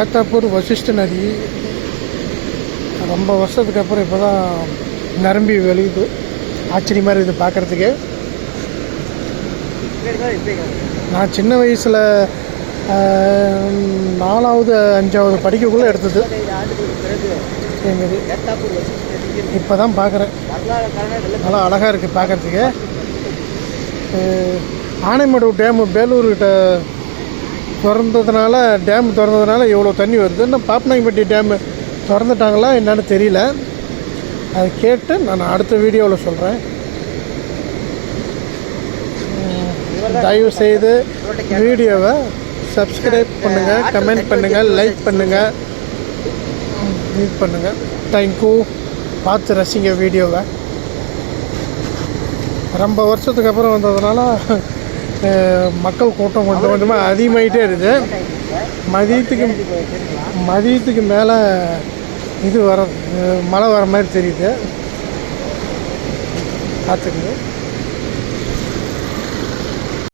ஏத்தாப்பூர் வசிஷ்ட நதி ரொம்ப வருஷத்துக்கு அப்புறம் இப்போ தான் நிரம்பி வெளியுது. ஆச்சரியமாக இருக்குது பார்க்குறதுக்கு. நான் சின்ன வயசில் 4வது 5வது படிக்கக்குள்ளே எடுத்தது. இப்போ தான் பார்க்குறேன். நல்லா அழகாக இருக்குது பார்க்குறதுக்கு. ஆனைமடு டேமு பேலூர்கிட்ட டேம் திறந்ததுனால எவ்வளோ தண்ணி வருது. இன்னும் பாப்பநாயக்கன்பட்டி டேமு திறந்துட்டாங்களா என்னன்னு தெரியல. அதை கேட்டு நான் அடுத்த வீடியோவில் சொல்கிறேன். தயவு செய்து வீடியோவை சப்ஸ்கிரைப் பண்ணுங்கள், கமெண்ட் பண்ணுங்கள், லைக் பண்ணுங்கள், இது பண்ணுங்கள். தேங்க்யூ. பார்த்து ரசிங்க வீடியோவை. ரொம்ப வருஷத்துக்கு அப்புறம் வந்ததுனால மக்கள் கூட்டம் கொஞ்சம் கொஞ்சமாக அதிகமாகிட்டே இருக்குது. மதியத்துக்கு மேலே இது மழை வர மாதிரி தெரியுது. பார்த்துக்குங்க.